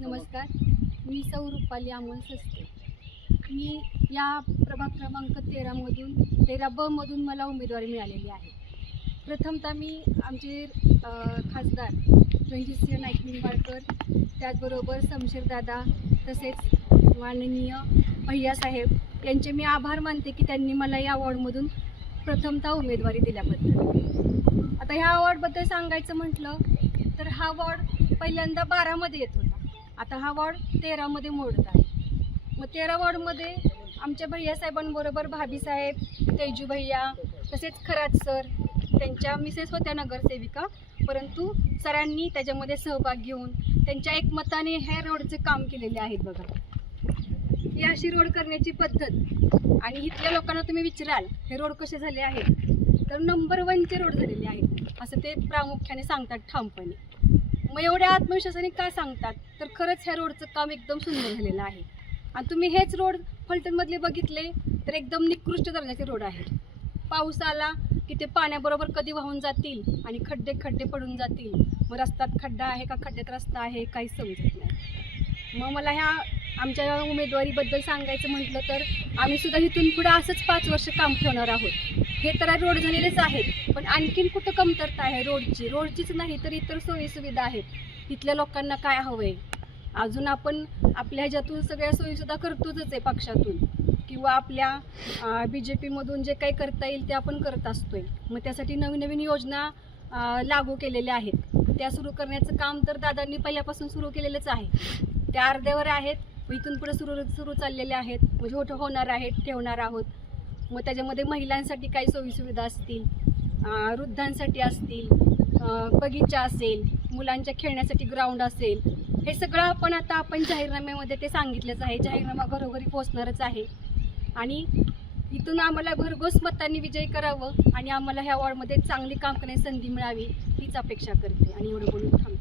नमस्कार. मी सौ रुपाली अमोल सस्ते. मी या प्रभाग क्रमांक तेरामधून तेरा बमधून मला उमेदवारी मिळालेली आहे. प्रथमतः मी आमचे खासदार रणजितसिंह नाईक निंबाळकर त्याचबरोबर शमशेरदादा तसेच माननीय भैयासाहेब यांचे मी आभार मानते की त्यांनी मला या वॉर्डमधून प्रथमतः उमेदवारी दिल्याबद्दल. आता ह्या वॉर्डबद्दल सांगायचं म्हटलं तर हा वॉर्ड पहिल्यांदा बारामध्ये येत होता. आता हा वॉर्ड तेरामध्ये मोडत आहे. मग तेरा वॉर्डमध्ये आमच्या भैयासाहेबांबरोबर भाभीसाहेब तेजू भैया तसेच खरात सर त्यांच्या मिसेस होत्या नगरसेविका. परंतु सरांनी त्याच्यामध्ये सहभाग घेऊन त्यांच्या एकमताने ह्या रोडचे काम केलेले आहेत बघा. ही अशी रोड करण्याची पद्धत आणि इथल्या लोकांना तुम्ही विचाराल हे रोड कसे झाले आहेत? तर नंबर वनचे रोड झालेले आहेत. असं ते प्रामुख्याने सांगतात ठामपणे. मग एवढ्या आत्मविश्वासाने काय सांगतात? तर खरंच ह्या रोडचं काम एकदम सुंदर झालेलं आहे. आणि तुम्ही हेच रोड फलटणमधले बघितले तर एकदम निकृष्ट दर्जाचे रोड आहेत. पाऊस आला की ते पाण्याबरोबर कधी वाहून जातील आणि खड्डे खड्डे पडून जातील? मग रस्त्यात खड्डा आहे का? खड्ड्यात रस्ता आहे? काही समजत नाही. मग मला ह्या आमच्या उमेदवारीबद्दल सांगायचं म्हटलं तर आम्ही सुद्धा इथून पुढे असंच पाच वर्ष काम ठेवणार आहोत. हे तर रोड झालेलेच आहेत पण आणखीन कुठं कमतरता आहे रोडची? रोडचीच नाही तर इतर सोयीसुविधा आहेत. इथल्या लोकांना काय हवं आहे अजून आपण आपल्या ह्याच्यातून सगळ्या सोयीसुद्धा करतोच आहे पक्षातून. किंवा आपल्या बी जे पीमधून जे काही करता येईल ते आपण करत असतोय. मग त्यासाठी नवीन नवीन योजना लागू केलेल्या आहेत. त्या सुरू करण्याचं काम तर दादांनी पहिल्यापासून सुरू केलेलंच आहे. त्या अर्ध्यावर आहेत. इथून पुढे सुरू सुरू चाललेले आहेत. म्हणजे होठ होणार आहेत ठेवणार आहोत. मग त्याच्यामध्ये महिलांसाठी काही सोयीसुविधा असतील वृद्धांसाठी असतील बगीचा असेल मुलांच्या खेळण्यासाठी ग्राउंड असेल. हे सगळं आपण आता आपण जाहीरनाम्यामध्ये ते सांगितलंच आहे. जाहीरनामा घरोघरी पोहोचणारच आहे. आणि इथून आम्हाला भरघोस मतांनी विजय करावं आणि आम्हाला ह्या वॉर्डमध्ये चांगली काम करण्याची संधी मिळावी हीच अपेक्षा करते. आणि एवढं बोलून थांबते.